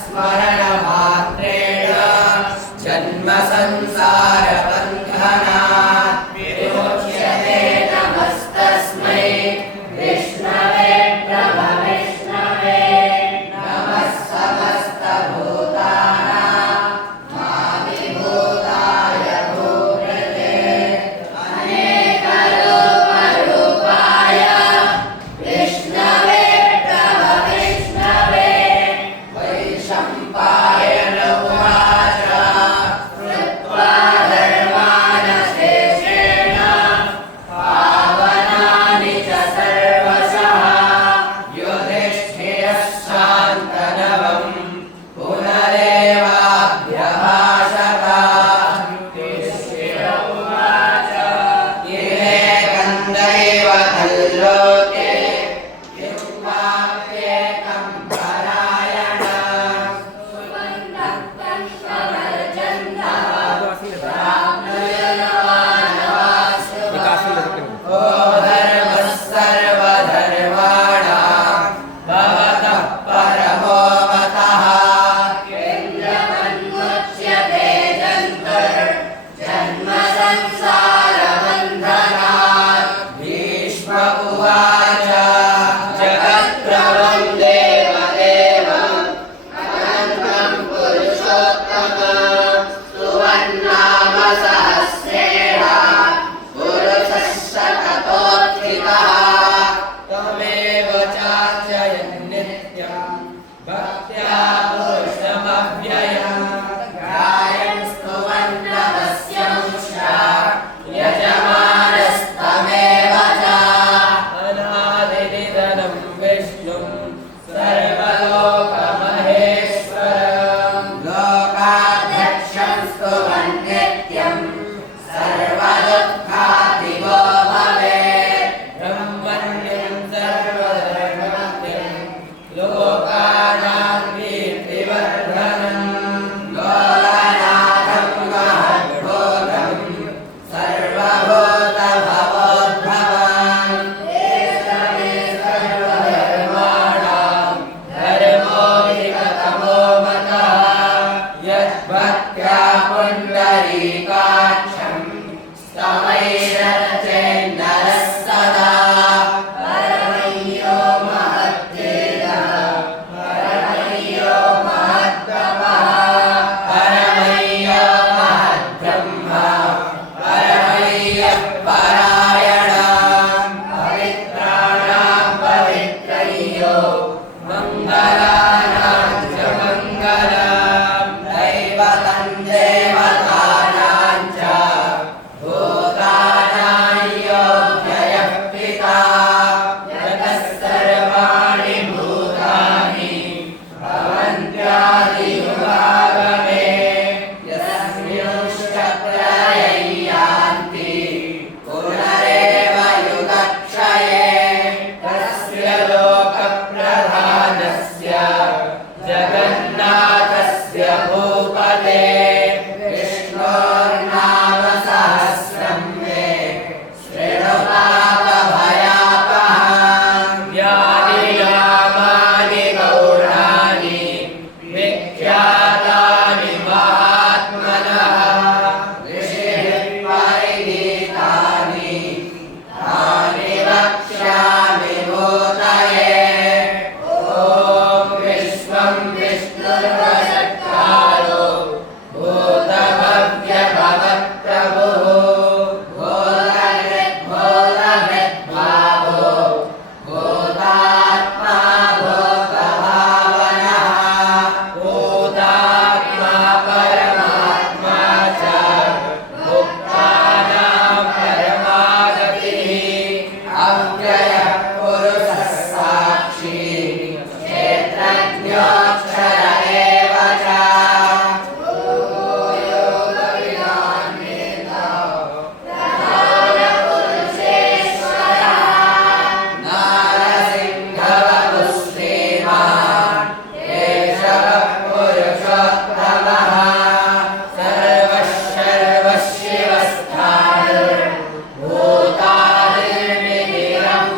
स्मरणमात्रेण जन्म संसारबन्धनात् विमोच्यते नमस्तस्मै विष्णवे प्रभविष्णवे नमः समस्तभूतानां मादिभूताय भूतले अनेकरूपरूपाय विष्णवे प्रभविष्णवे वैशम्पायन उवाच कृत्वा धर्मानशेषेण पावनानि च सर्वशः युधिष्ठिरः शान्तनवम् पुनरेवाभ्यभाषत युधिष्ठिर उवाच इमे गन्धैव तल्लोके किं वाप्येकं परायण सुगन्धः पुष्पवर्जन्तः प्राप्नुयानवासुः ओ धर्मः सर्वधर्माणां भवतः परमो मतः केन्द्रमन्मुच्यते जन्म संसारबन्धनात् भीष्म उवाच जगत्प्रभं देवदेवम् अनन्तं पुरुषोत्तमं सुवन्नाम सहस्रेण पुरुषः शततोत्थितः त्वमेव चार्चयन् नित्यं भक्त्या पुरुषमव्ययम् ध्यायन् स्तुवन् नमस्यंश्च यजमानस्तमेव च अनादिनिधनं विष्णुं सर्वलोकमहेश्वरं लोकाध्यक्षं स्तुवन् नित्यं सर्वदुःखादिवो भवेत् ब्रह्मण्यं सर्वधर्मज्ञं लोकानां कीर्तिवर्धनं लोकनाथं महद्बोधं सर्वभूतभवोद्भवं एतमे सर्वधर्माणां धर्मोऽधिकतमो मतः यद्भक्त्या पुण्डरीकाक्षं स्तवैरर्चेन्नरः सदा परमय्यो महत्तेजः परमय्यो महत्तमः परमय्यो महद्ब्रह्म परमय्यः परायणः पवित्राणां पवित्रय्यो मङ्गलानां च मङ्गलं दैवतं देवतानां च भूतानां यो व्ययः पिता यतः सर्वाणि भूतानि भवन्त्यादियुगागमे यस्मिंश्च प्रलयं यान्ति पुनरेव युगक्षये तस्य लोकप्रधानस्य जगन्नाथस्य भूपते विष्णोर्नाम सहस्रं मे शृणु पापभयापहं यानि नामानि गौणानि विख्यातानि महात्मनः ऋषिभिः परिगीतानि तानि वक्ष्यामि भूतये ॐ विश्वं विष्णुर्वषट्कारो भूतभव्यभवत्प्रभुः भूतभृद्भूतभृद्भावो भूतात्मा भूतभावनः भूतात्मा परमात्मा च भुक्तानां परमागतिः अव्ययः पुरुषः साक्षी क्षेत्रज्ञोऽक्षर एव च नारसिंहवपुः श्रीमान् केशवः पुरुषोत्तमः सर्वः सर्वशिवस्थाणुर्भूतादिर्निधिरं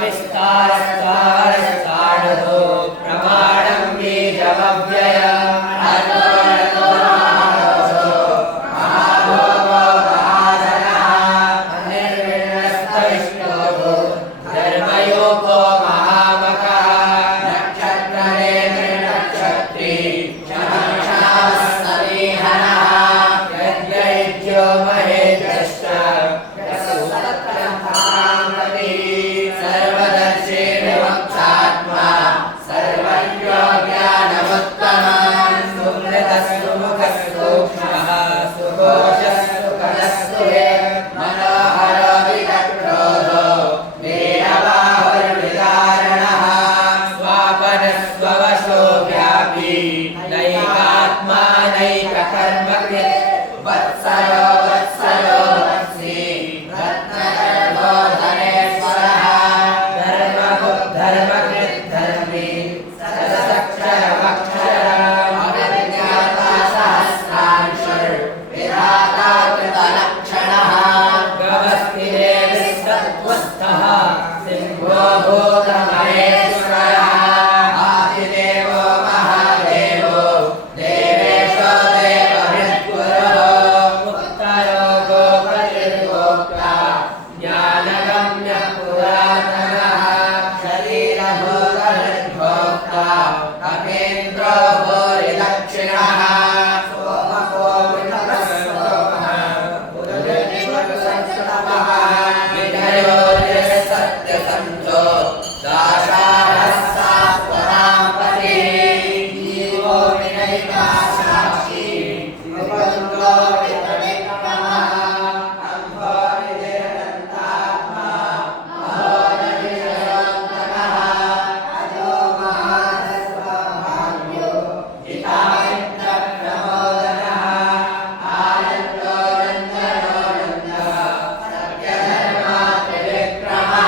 विस्तार सन्तो दाशारस्सात्वतां पतिः जीवो विनयिता साक्षी निबन्धो विपरिक्रमः अम्भो निजयदन्तात्मा महोदधिशयोत्तमः अजो महासत्त्वभाग्यो हितामित्रप्रमोदनः आनन्दो नन्दनो सत्यधर्मात्रिविक्रमः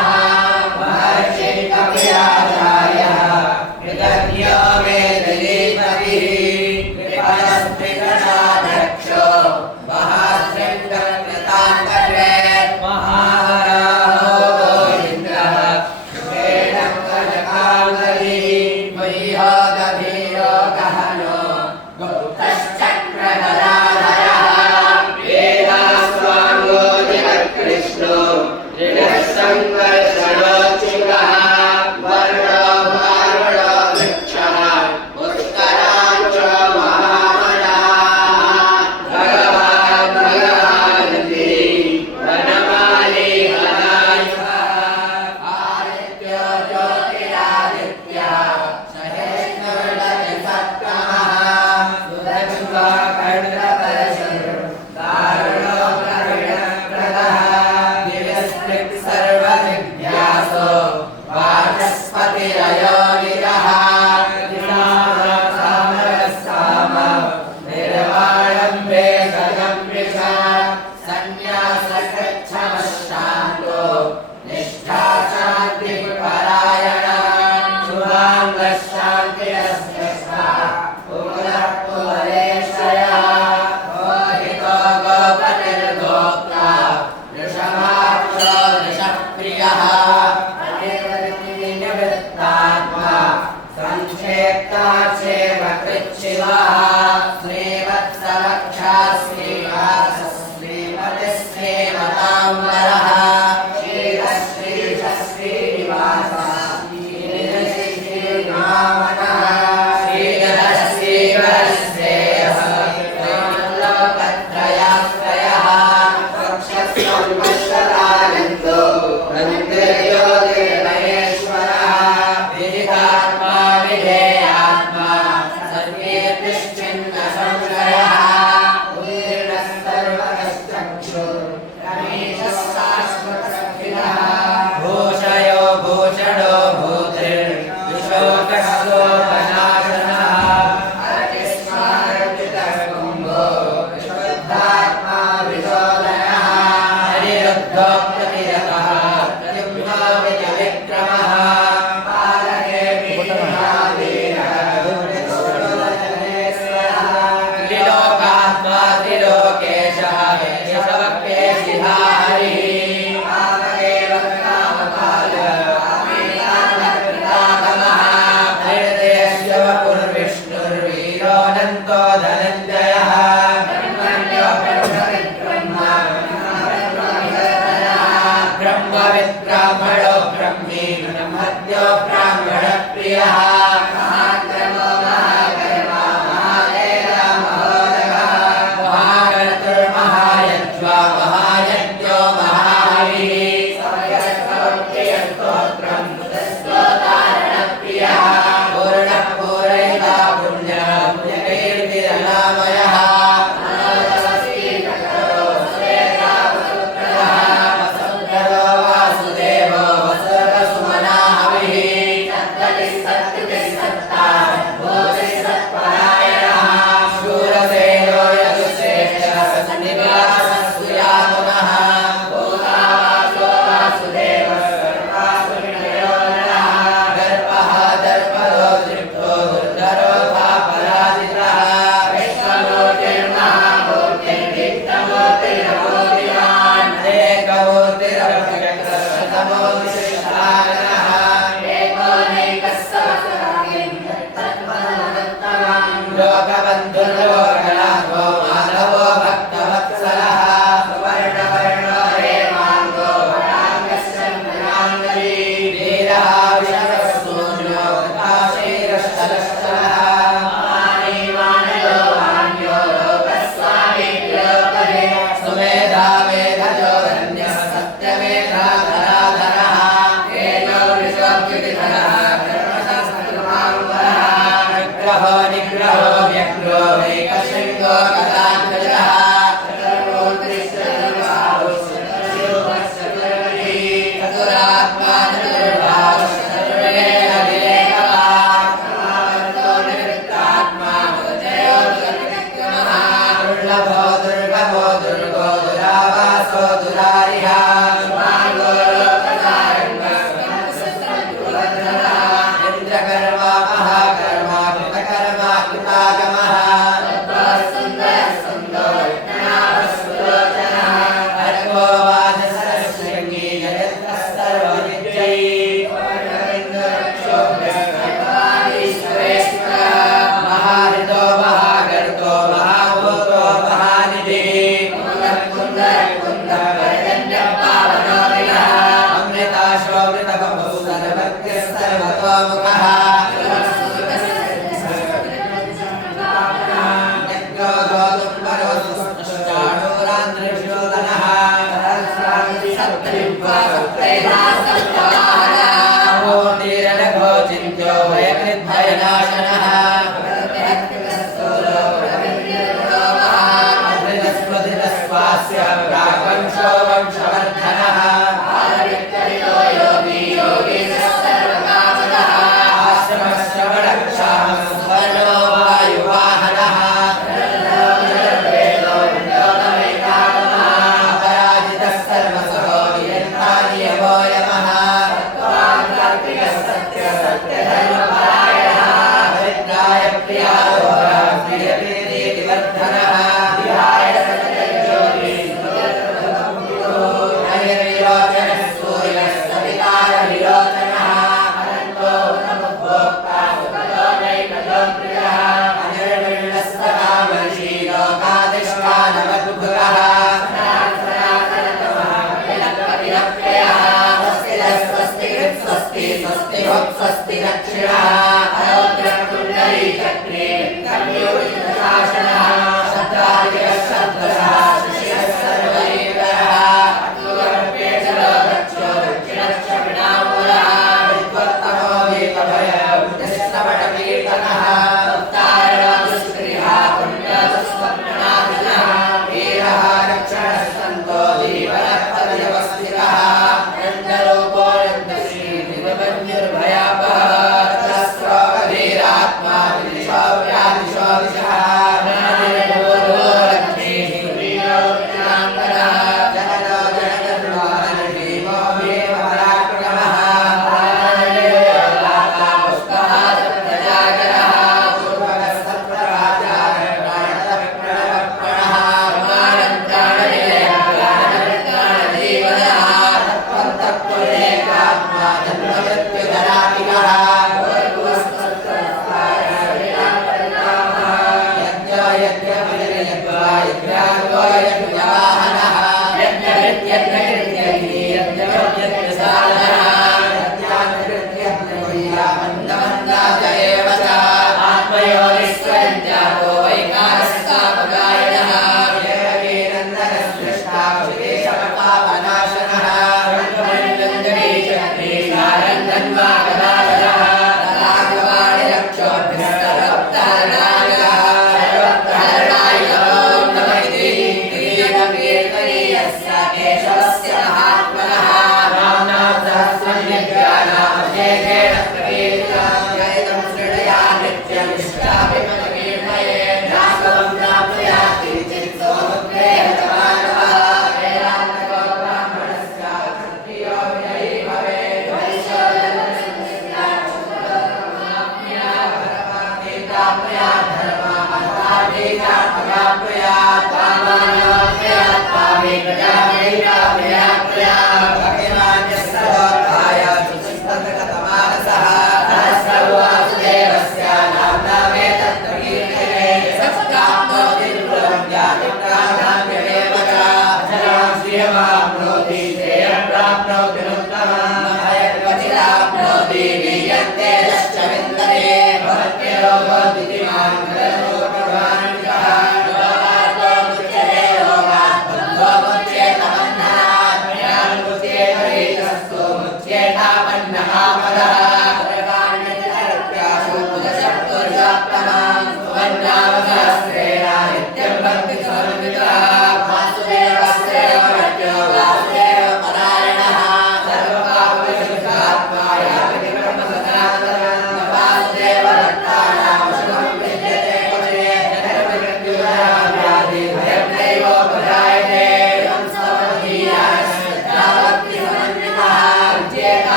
महर्षिः कपिलाचार्यः कृतज्ञो मे दिलीपतिः कृपणस्त्रिदशाध्यक्षो महाशृङ्गकृतान्तरे महाराहो गोविन्दः शुभेन कनकाङ्गलिः मह्योगधीरो गहनो गुप्तश्चक्रधराधरः वेदास्वाङ्गो जगत्कृष्णो दृढसङ्कर्षणोच्युतः वर्णो वारुणो वृक्षः पुष्कराञ्चो महामनाः भगवानिति वनमाली वनायुः आदित्यो ज्योतिरादित्यः सहेष्णुर्दतिसत्तमः सुदर्शो कर्णपरशुः दारुणो करुणप्रदः दिव्यस्पृक् सर्वविद्यासो वाचस्पतिरयोनिजः सामरस्साम निर्वाणं वेदनं विषा सन्न्यासकृच्छमशान्तो निष्ठा शान्तिपरायणः शुभाङ्गशान्तिरस्यस्ता कुमरकुमरेशयः मोहितो गोपतिर्गोप्ता वृषभाक्षो वृषप्रियः निवृत्तात्मा संक्षेप्ताक्षेम कृच्छिवः श्रीवत्सवक्षा श्रीवासः श्रीमतिः श्रीमताम्बरः श्रीरश्रीशः श्रीनिवासः श्रीनिधिश्रीमामनः श्रीधरः श्रीवरश्रेयः श्रीमल्लोकत्रयाश्रयः वक्षस्संवत्सरानन्दो वन्दे विदितात्मा विधेयात्मा सर्वेतिश्चिन्नसंशयः उदीर्णः सर्वकश्चक्षुः रमेशः शाश्वतस्थिरः भूषयो भूषणो भूतिर्विशोकशोकनाशनः अर्चिस्मार्जितः कुम्भो विशुद्धात्मा विशोधनः हरिरुद्धो प्रतिरतः प्रतिम्भो विजयविक्रमः त्रिलोकात्मा त्रिलोकेशः केशवकेशिहा हरिः कामदेव कामपालः कामेनानकृतागमः हरिर्देश्यवपुर्विष्णुर्वीरोऽनन्तो धनञ्जयः ब्रह्मण्यो ब्रह्मविद्ब्रह्मा ब्रह्मविद्ब्राह्मणो ब्रह्मी ब्रह्मद्यो ब्राह्मणप्रियः महाक्रमो महाकर्मा महादेवा महोदगः महाकर्तुर्महायज्वा महायज्ञो महाहविः समयस्तोत्रं मुदस्तोतारणप्रियः पूर्णः पूरयिता पुण्यः पुण्यकीर्तिरनामयः वासुदेवो वसुरसुमना हविः सर्वज्ञः सर्वतोमुखः स्वस्ति दक्षिणः अयोग्रकुण्डली चक्रे कन्योजितशासनः शब्दादिकः शब्दशः शिष्यः सर्वैकरः अक्रूरपेशलो दक्षो दक्षिणश्च विनामूलः विद्वत्तमो वेकभय बुद्धिस्तवटकीर्तनः उत्तारणो दुष्क्रियः पुण्यस्वप्नादिनः वीरः रक्षणः सन्तो जीवनः पर्यवस्थितः नन्दरूपो नन्दश्री वीरात्मा दिशो व्यादिशो दिशः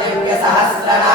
दिव्यसहस्रनाम